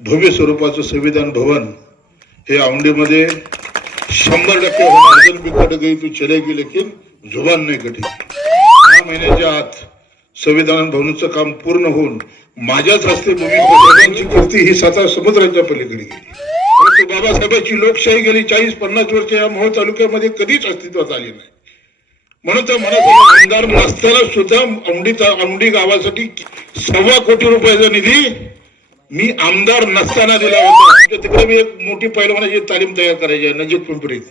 भव्य स्वरूपाचं संविधान भवन हे औंढीमध्ये शंभर टक्के होणार. जर गई तू चलेगी लेकिन जुबान नाही कठी सहा महिन्याच्या आत संविधान भवनाचं काम पूर्ण होऊन माझ्याच हस्ते भूमी कृती ही सातारा समुद्राच्या पलीकडे गेली. परंतु बाबासाहेबांची लोकशाही गेली चाळीस पन्नास वर्ष या मोहोळ तालुक्यामध्ये कधीच अस्तित्वात आली नाही. म्हणून तर मला आमदार नसताना सुद्धा औंढी औंढी गावासाठी सव्वा कोटी रुपयाचा निधी मी आमदार नसताना दिला होता. तिकडे मी एक मोठी पैलवानाची तालीम तयार करायची आहे नजीक पिंपरीत.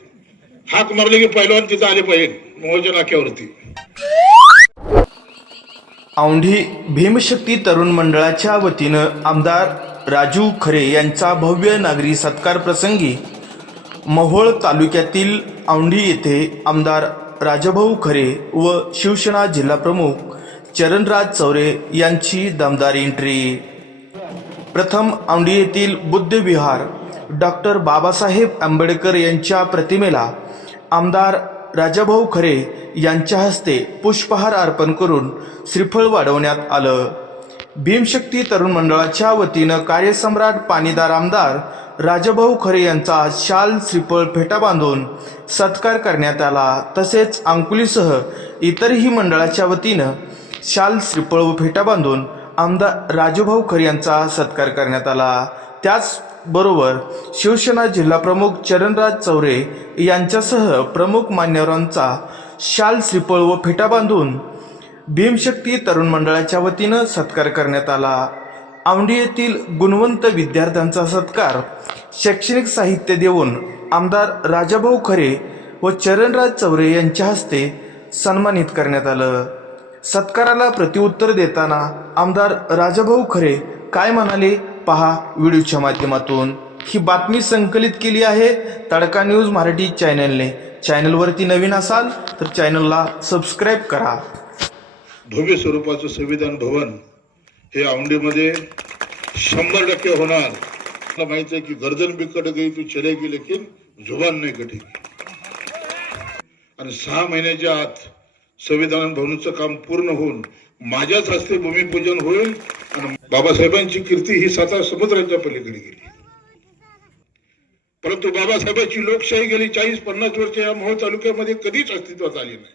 हाक मारले की पैलवान तिथं आले पाहिजे मोहच्या नाक्यावरती औंढी भीमशक्ती तरुण मंडळाच्या वतीनं आमदार राजू खरे यांचा भव्य नागरी सत्कार प्रसंगी मोहोळ तालुक्यातील औंढी येथे आमदार राजभाऊ खरे व शिवसेना जिल्हाप्रमुख चरणराज चौरे यांची दमदार एंट्री प्रथम औंढी येथील बुद्ध विहार डॉक्टर बाबासाहेब आंबेडकर यांच्या प्रतिमेला आमदार राजाभाऊ खरे यांच्या हस्ते पुष्पहार अर्पण करून श्रीफळ वाढवण्यात आलं. भीमशक्ती तरुण मंडळाच्या वतीनं कार्यसम्राट पाणीदार आमदार राजाभाऊ खरे यांचा शाल श्रीफळ फेटा बांधून सत्कार करण्यात आला. तसेच अंकुलीसह इतरही मंडळाच्या वतीनं शाल श्रीफळ व फेटा बांधून आमदार राजूभाऊ खरे यांचा सत्कार करण्यात आला. त्याचबरोबर शिवसेना जिल्हाप्रमुख चरणराज चौरे यांच्यासह प्रमुख मान्यवरांचा शाल श्रीपळ व फेटा बांधून भीमशक्ती तरुण मंडळाच्या वतीनं सत्कार करण्यात आला. औंढी येथील गुणवंत विद्यार्थ्यांचा सत्कार शैक्षणिक साहित्य देऊन आमदार राजाभाऊ खरे व चरणराज चौरे यांच्या हस्ते सन्मानित करण्यात आलं. सत्काराला प्रत्युत्तर देताना आमदार राजाभाऊ खरे काय म्हणाले पहा व्हिडिओच्या माध्यमातून. ही बातमी संकलित केली आहे तडका न्यूज मराठी चॅनलने. चॅनलवरती नवीन असाल तर चॅनलला सबस्क्राईब करा. भव्य स्वरूपाचं संविधान भवन हे औंढीमध्ये शंभर टक्के होणार. मला माहीत आहे की गर्दन बिकट गई तू चलेगी लेकिन जुबान नाही कटी आणि सहा महिन्याच्या आत संविधान भवनचं काम पूर्ण होऊन माझ्याच हस्ते भूमिपूजन होईल आणि बाबासाहेबांची कीर्ती ही सातारा समुद्राच्या पलीकडे गेली. परंतु बाबासाहेबांची लोकशाही गेली चाळीस पन्नास वर्ष या मोहोळ तालुक्यामध्ये कधीच अस्तित्वात आली नाही.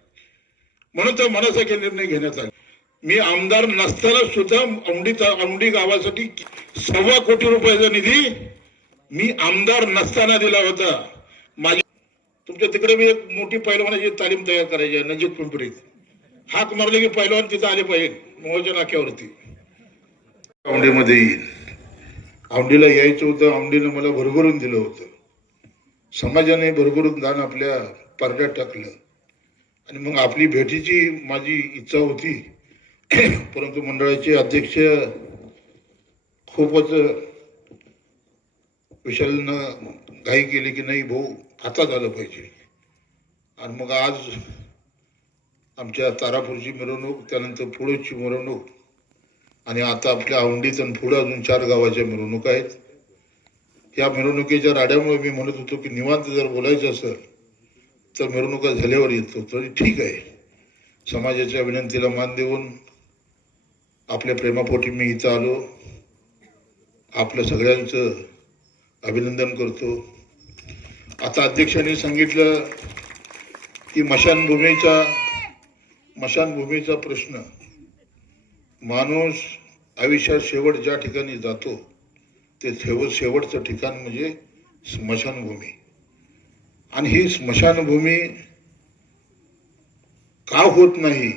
म्हणून तर मनासारखे निर्णय घेण्यात आले. मी आमदार नसताना सुद्धा औंडी औंडी गावासाठी सव्वा कोटी रुपयाचा निधी मी आमदार नसताना दिला होता. माझ्या तुमच्या तिकडे मी एक मोठी पैलवानाची तालीम तयार करायची आहे नजीक पिंपरीत हाक मारले की पैलवान तिथं आले पाहिजे मोहच्या नाक्यावरती. औंडीमध्ये येईल औंडीला यायचं होतं औंडीनं मला भरभरून दिलं होतं. समाजाने भरभरून दान आपल्या पारड्यात टाकलं. आणि मग आपली भेटीची माझी इच्छा होती. परंतु मंडळाचे अध्यक्ष खूपच विशालनं घाई केली की नाही भाऊ आता झालं पाहिजे. आणि मग आज आमच्या तारापूरची मिरवणूक त्यानंतर पुढेची मिरवणूक आणि आता आपल्या औंडीत आणि पुढं अजून चार गावाच्या मिरवणूक आहेत. या मिरवणुकीच्या राड्यामुळे मी म्हणत होतो की निवांत जर बोलायचं असेल तर मिरवणुका झाल्यावर येतो तरी ठीक आहे. समाजाच्या विनंतीला मान देऊन आपल्या प्रेमापोटी मी इथं आलो. आपलं सगळ्यांचं अभिनंदन करतो. आता अध्यक्षांनी सांगितलं की मशानभूमीचा मशानभूमीचा प्रश्न माणूस आयुष्यात शेवट ज्या ठिकाणी जातो ते शेवट शेवटचं ठिकाण म्हणजे स्मशानभूमी. आणि ही स्मशानभूमी का होत नाही?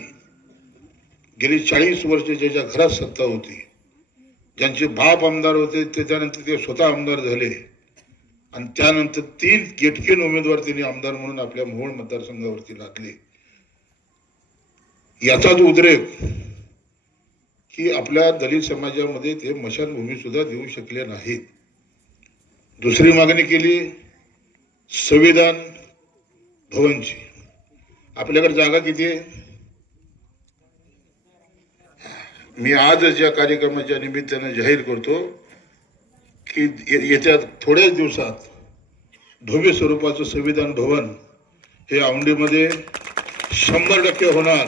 गेली चाळीस वर्ष ज्याच्या घरात सत्ता होती ज्यांचे बाप आमदार होते ते त्यानंतर ते स्वतः आमदार झाले. आणि त्यानंतर तीन गेटकेन उमेदवार त्यांनी आमदार म्हणून आपल्या मोहोळ मतदारसंघावरती लादले. याचाच उद्रेक की आपल्या दलित समाजामध्ये ते मशानभूमी सुद्धा देऊ शकले नाहीत. दुसरी मागणी केली संविधान भवनची. आपल्याकडे जागा किती आहे? मी आज या कार्यक्रमाच्या निमित्तानं जाहीर करतो. की येत्या थोड्याच दिवसात भव्य स्वरूपाचं संविधान भवन हे औंढीमध्ये शंभर टक्के होणार.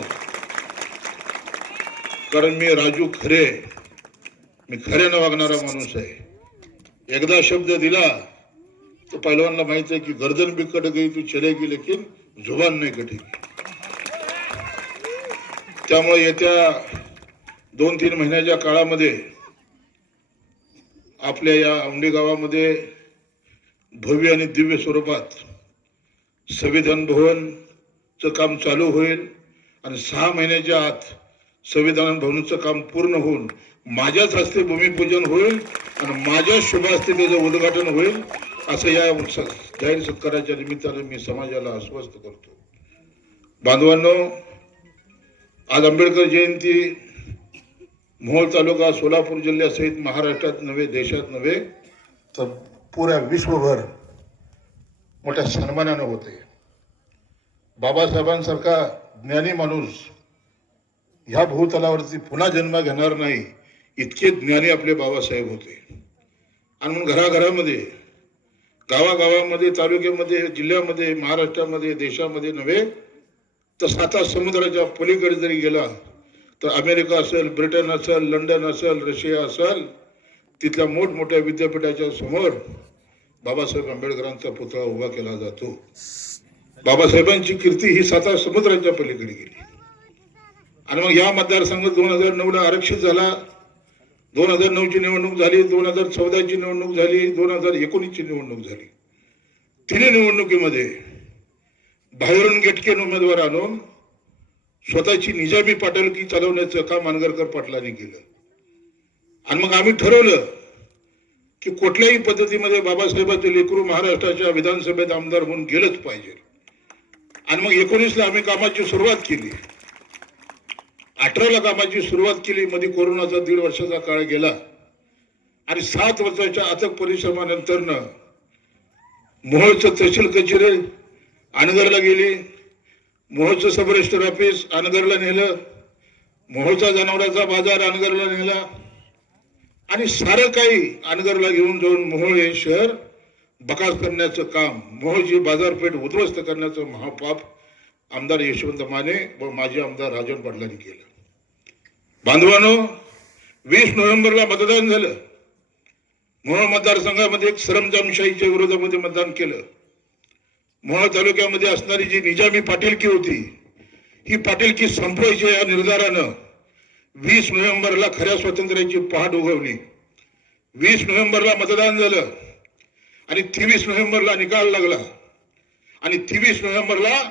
कारण मी राजू खरे मी खऱ्यानं वागणारा माणूस आहे. एकदा शब्द दिला तो पहिलवानला माहीत आहे की गर्दन भी कट गई तू चलेगी लेकिन जुबान नाही कटेगी त्यामुळे येत्या दोन तीन महिन्याच्या काळामध्ये आपल्या या औंढे गावामध्ये भव्य आणि दिव्य स्वरूपात संविधान भवनचं काम चालू होईल आणि सहा महिन्याच्या आत संविधान भवनचं काम पूर्ण होऊन माझ्याच हस्ते भूमिपूजन होईल आणि माझ्या शुभ हस्ते त्याचं उद्घाटन होईल असं या स- जाहीर सत्काराच्या निमित्तानं मी समाजाला आश्वस्त करतो. बांधवांनो आज आंबेडकर जयंती मोहोळ तालुका सोलापूर जिल्ह्यासहित महाराष्ट्रात नव्हे देशात नव्हे तर पुऱ्या विश्वभर मोठ्या सन्मानानं होते. बाबासाहेबांसारखा ज्ञानी माणूस ह्या भूतलावरती पुन्हा जन्म घेणार नाही इतके ज्ञानी आपले बाबासाहेब होते. आणि म्हणून घराघरामध्ये गावागावामध्ये तालुक्यामध्ये जिल्ह्यामध्ये महाराष्ट्रामध्ये देशामध्ये नव्हे तर साता समुद्राच्या पलीकडे जरी गेला तर अमेरिका असेल ब्रिटन असेल लंडन असेल रशिया असेल तिथल्या मोठमोठ्या विद्यापीठाच्या समोर बाबासाहेब आंबेडकरांचा पुतळा उभा केला जातो. बाबासाहेबांची कीर्ती ही सातारा समुद्राच्या पलीकडे गेली. आणि मग या मतदारसंघ दोन हजार नऊला आरक्षित झाला. दोन हजार नऊची निवडणूक झाली. दोन हजार चौदाची निवडणूक झाली. दोन हजार एकोणीसची निवडणूक झाली. तिन्ही निवडणुकीमध्ये बाहेरून गेटकेन उमेदवार आणून स्वतःची निजामी पाटलकी चालवण्याचं काम मानगरकर पाटलांनी केलं. आणि मग आम्ही ठरवलं की कुठल्याही पद्धतीमध्ये बाबासाहेबाचं लेकरू महाराष्ट्राच्या विधानसभेत आमदार होऊन गेलंच पाहिजे. आणि मग एकोणीसला आम्ही कामाची सुरुवात केली. अठराला कामाची सुरुवात केली मध्ये कोरोनाचा दीड वर्षाचा काळ गेला. आणि सात वर्षाच्या अथक परिश्रमानंतरनं मोहोळचं तहसील कचेरी अनगरला गेली. मोहोळचं सब रजिस्टर ऑफिस अनगरला नेलं मोहोळचा जनावरांचा बाजार अनगरला नेला आणि सारं काही अनगरला घेऊन जाऊन मोहोळ हे शहर बकास करण्याचं काम मोहोळची बाजारपेठ उद्ध्वस्त करण्याचं महापाप आमदार यशवंत माने व माजी आमदार राजन पाटलांनी केलं. बांधवानो वीस नोव्हेंबरला मतदान झालं. मोहोळ मतदारसंघामध्ये एक सरमजामशाहीच्या विरोधामध्ये मतदान केलं. मोहोळ तालुक्यामध्ये असणारी जी निजामी पाटीलकी होती ही पाटीलकी संपवायची या निर्धारानं वीस नोव्हेंबरला खऱ्या स्वातंत्र्याची पहाट उगवली. वीस नोव्हेंबरला मतदान झालं आणि तेवीस नोव्हेंबरला निकाल लागला. आणि तेवीस नोव्हेंबरला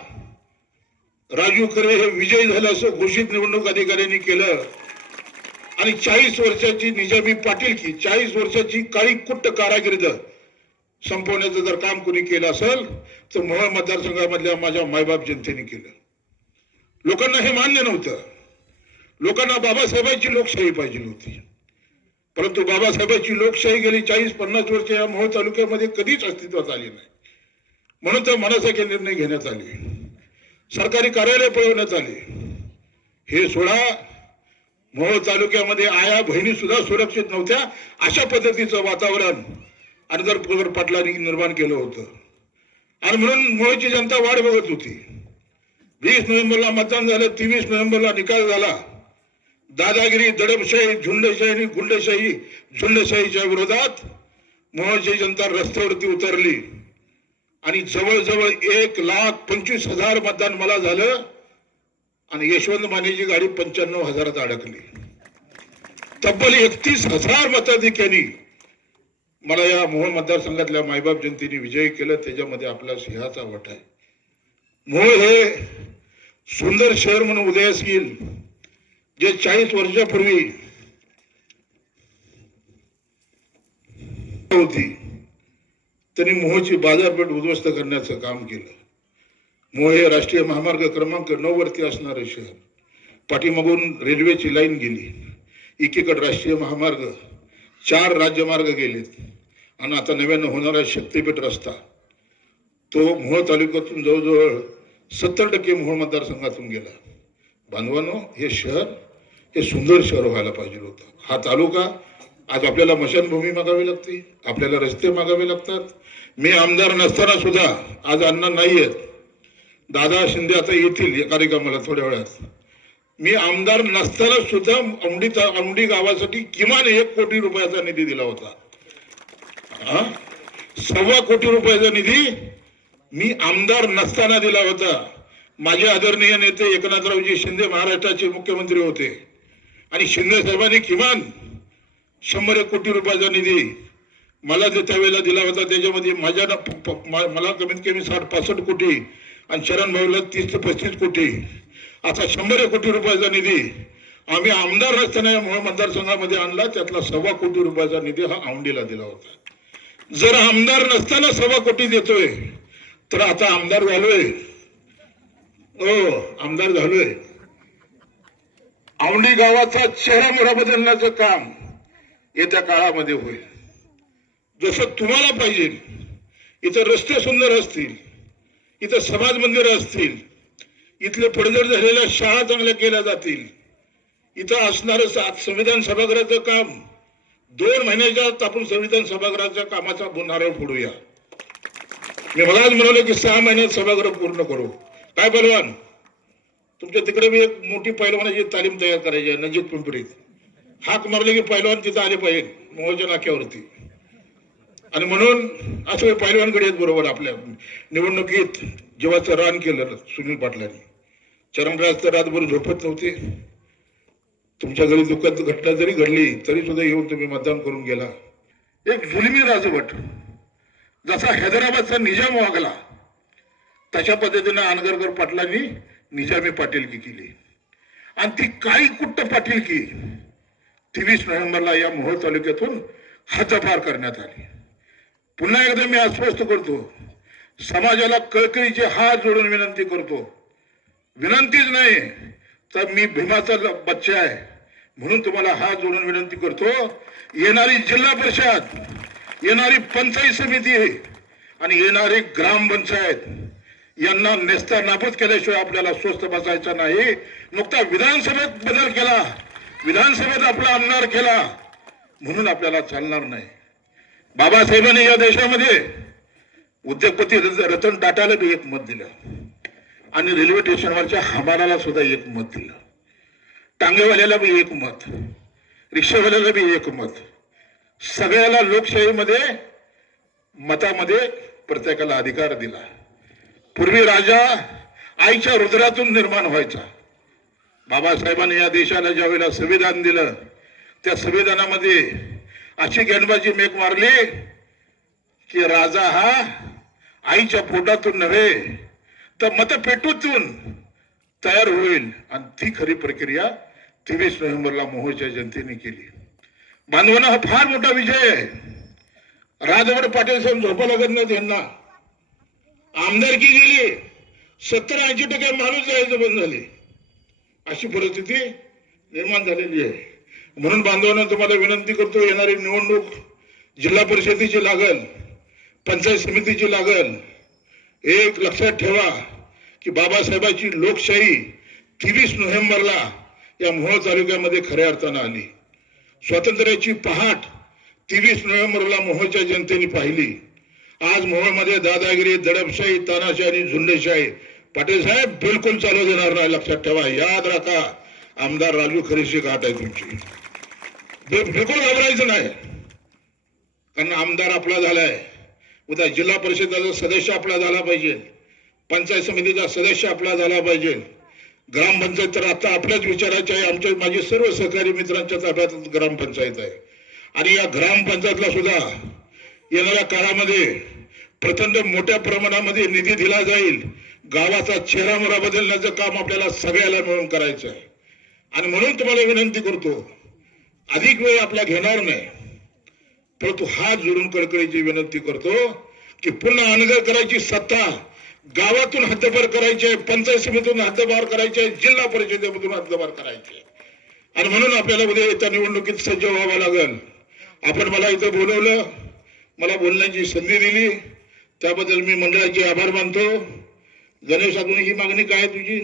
राजू खरे हे विजयी झालं असं घोषित निवडणूक अधिकाऱ्यांनी केलं. आणि चाळीस वर्षाची निजामी पाटीलकी चाळीस वर्षाची काळी कुट्ट कारागिर्द संपवण्याचं जर काम कोणी केलं असेल तर मोहोळ मतदारसंघामधल्या माझ्या मायबाप जनतेने केलं. लोकांना हे मान्य नव्हतं. लोकांना बाबासाहेबांची लोकशाही पाहिजे होती परंतु बाबासाहेबांची लोकशाही गेली चाळीस पन्नास वर्ष या मोहोळ तालुक्यामध्ये कधीच अस्तित्वात आली नाही. म्हणून तर मनासारखे निर्णय घेण्यात आले. सरकारी कार्यालय पळवण्यात आले. हे सोडा मोहोळ तालुक्यामध्ये आया बहिणी सुद्धा सुरक्षित नव्हत्या अशा पद्धतीचं वातावरण अर्धर पवार पाटलांनी निर्माण केलं होतं. आणि म्हणून मुळची जनता वाट बघत होती. वीस नोव्हेंबरला मतदान झालं तेवीस नोव्हेंबरला निकाल झाला. दादागिरी दडपशाही झुंडशाही आणि गुंडशाही झुंडशाहीच्या विरोधात मोहची जनता रस्त्यावरती उतरली. आणि जवळजवळ एक लाख पंचवीस हजार मतदान मला झालं आणि यशवंत मानेची गाडी पंच्याण्णव हजारात अडकली. तब्बल एकतीस हजार मताधिक्यांनी मला या मोहोळ मतदारसंघातल्या मायबाप जनतेने विजयी केलं त्याच्यामध्ये आपला सिंहाचा वाटा आहे. मोहोळ हे सुंदर शहर म्हणून उदयास येईल. जे चाळीस वर्षापूर्वी होती त्यांनी मोहोळची बाजारपेठ उद्ध्वस्त करण्याचं काम केलं. मोह हे राष्ट्रीय महामार्ग क्रमांक नऊ वरती असणारे शहर. पाठीमागून रेल्वेची लाईन गेली. एकीकडे राष्ट्रीय महामार्ग चार राज्यमार्ग गेलेत. आणि आता नव्यानं होणारा शक्तीपीठ रस्ता. तो मोहोळ तालुक्यातून जवळजवळ सत्तर टक्के मोहोळ मतदारसंघातून गेला. बांधवानो हे शहर हे सुंदर शहर व्हायला पाहिजे होतं. हा तालुका आज आपल्याला मशानभूमी मागावी लागते आपल्याला रस्ते मागावे लागतात. मी आमदार नसताना सुद्धा आज अण्णा नाही आहेत दादा शिंदे आता येतील या कार्यक्रमाला थोड्या वेळात. मी आमदार नसताना सुद्धा औंढी औंढी गावासाठी किमान एक कोटी रुपयाचा निधी दिला होता. सव्वा कोटी रुपयाचा निधी मी आमदार नसताना दिला होता. माझे आदरणीय नेते एकनाथरावजी शिंदे महाराष्ट्राचे मुख्यमंत्री होते. आणि शिंदे साहेबांनी किमान शंभर एक कोटी रुपयाचा निधी मला जो त्यावेळेला दिला होता त्याच्यामध्ये माझ्या ना- मला कमीत कमी साठ पासष्ट कोटी आणि शरण भाऊला तीस ते पस्तीस कोटी असा शंभर एक कोटी रुपयाचा निधी आम्ही आमदार नसताना या मतदारसंघामध्ये आणला. त्यातला सव्वा कोटी रुपयाचा निधी हा औंडीला दिला होता. जर आमदार नसताना सव्वा कोटी देतोय तर आता आमदार झालोय. हो आमदार झालोय. आवडी गावाचा चेहरा मोहरा बदलण्याचं काम येत्या काळामध्ये होईल. जसं तुम्हाला पाहिजे इथं रस्ते सुंदर असतील इथं समाज मंदिर असतील इथले पडझड झालेल्या शाळा चांगल्या केल्या जातील इथं असणारं संविधान सभागृहाचं काम दोन महिन्याच्या आपण संविधान सभागृहाच्या कामाचा नारळ फोडूया. मी मलाच म्हणाले की सहा महिन्यात सभागृह पूर्ण करू. काय पैलवान तुमच्या तिकडे मी एक मोठी पैलवानाची तालीम तयार करायची आहे नजीक पिंपरीत. हाक मारले की पैलवान तिथं आले पाहिजे मोहच्या नाक्यावरती. आणि म्हणून असं पैलवानकडे आहेत बरोबर आपल्या निवडणुकीत जेव्हाचं रान केलं सुनील पाटलांनी. चरणराज तर रातभर झोपत नव्हते. तुमच्या घरी दुःखात घटना जरी घडली तरी सुद्धा येऊन तुम्ही मतदान करून गेला. एक जुलमी राजवट जसा हैदराबादचा निजाम वागला तशा पद्धतीनं आनगरकर पाटलांनी निजामी पाटीलकी केली. आणि ती काही कुट्ट पाटीलकी तेवीस नोव्हेंबरला या मोहोळ तालुक्यातून हद्दपार करण्यात आली. पुन्हा एकदा मी आश्वस्त करतो समाजाला कळकळीचे हात जोडून विनंती करतो. विनंतीच नाही तर मी भीमाचा बच्चा आहे म्हणून तुम्हाला हात जोडून विनंती करतो. येणारी जिल्हा परिषद येणारी पंचायत समिती आणि येणारी ग्रामपंचायत यांना नेस्ता नाबूद केल्याशिवाय आपल्याला स्वस्थ बसायचा नाही. नुकता विधानसभेत बदल केला विधानसभेत आपला आमदार केला म्हणून आपल्याला चालणार नाही. बाबासाहेबांनी या देशामध्ये उद्योगपती रतन टाटाला बी एक मत दिलं. आणि रेल्वे स्टेशनवरच्या हमालाला सुद्धा एक मत दिलं. टांगेवाल्याला बी एक मत. रिक्षावाल्याला बी एक मत. सगळ्याला लोकशाहीमध्ये मतामध्ये प्रत्येकाला अधिकार दिला. पूर्वी राजा आईच्या रुद्रातून निर्माण व्हायचा. बाबासाहेबांनी या देशाला ज्या वेळेला संविधान दिलं त्या संविधानामध्ये अशी गणबाजी मेक मारली की राजा हा आईच्या पोटातून नव्हे तर मतपेटूतून तयार होईल आणि ती खरी प्रक्रिया तेवीस नोव्हेंबरला मोहोळच्या जनतेने केली. बांधवांना हा फार मोठा विजय आहे. राजवड पाटील साहेब झोपा लागत नाही त्यांना आमदारकी गेली सत्तर ऐंशी टक्के माणूस जायचं बंद झाले. अशी परिस्थिती निर्माण झालेली आहे. म्हणून बांधवांना तुम्हाला विनंती करतो येणारी निवडणूक जिल्हा परिषदेची लागल पंचायत समितीची लागल एक लक्षात ठेवा की बाबासाहेबांची लोकशाही तेवीस नोव्हेंबरला या मोहोळ तालुक्यामध्ये खऱ्या अर्थानं आली. स्वातंत्र्याची पहाट तेवीस नोव्हेंबरला मोहोळच्या जनतेने पाहिली. आज मोहोळमध्ये दादागिरी दडपशाही तानाशाही आणि झुंडेशाही पाटील साहेब बिलकुल चालू देणार नाही लक्षात ठेवा. याद राखा आमदार राजू खरेशी गाठ आहे तुमची. बिलकुल घाबरायचं नाही. कारण आमदार आपला झालाय. उद्या जिल्हा परिषदेचा सदस्य आपला झाला पाहिजे पंचायत समितीचा सदस्य आपला झाला पाहिजे ग्रामपंचायत तर आता आपल्याच विचारायचे आहे आमच्या माझे सर्व सहकारी मित्रांच्या ताब्यात ग्रामपंचायत आहे. आणि या ग्रामपंचायतला सुद्धा येणाऱ्या काळामध्ये प्रचंड मोठ्या प्रमाणामध्ये निधी दिला जाईल गावाचा चेहरामोरा बदलण्याचं काम आपल्याला सगळ्याला मिळून करायचं आहे. आणि म्हणून तुम्हाला विनंती करतो अधिक वेळ आपल्या घेणार नाही. परंतु हात जोडून कडकडीची विनंती करतो की पुन्हा अनगर करायची सत्ता गावातून हद्दपार करायची आहे पंचायत समितीतून हद्दपार करायची आहे जिल्हा परिषदेमधून हद्दपार करायची. आहे आणि म्हणून आपल्याला उद्या येत्या निवडणुकीत सज्ज व्हावं लागेल. आपण मला इथं बोलवलं मला बोलण्याची संधी दिली. त्याबद्दल मी मंडळाचे आभार मानतो. गणेश अजून ही मागणी काय आहे तुझी?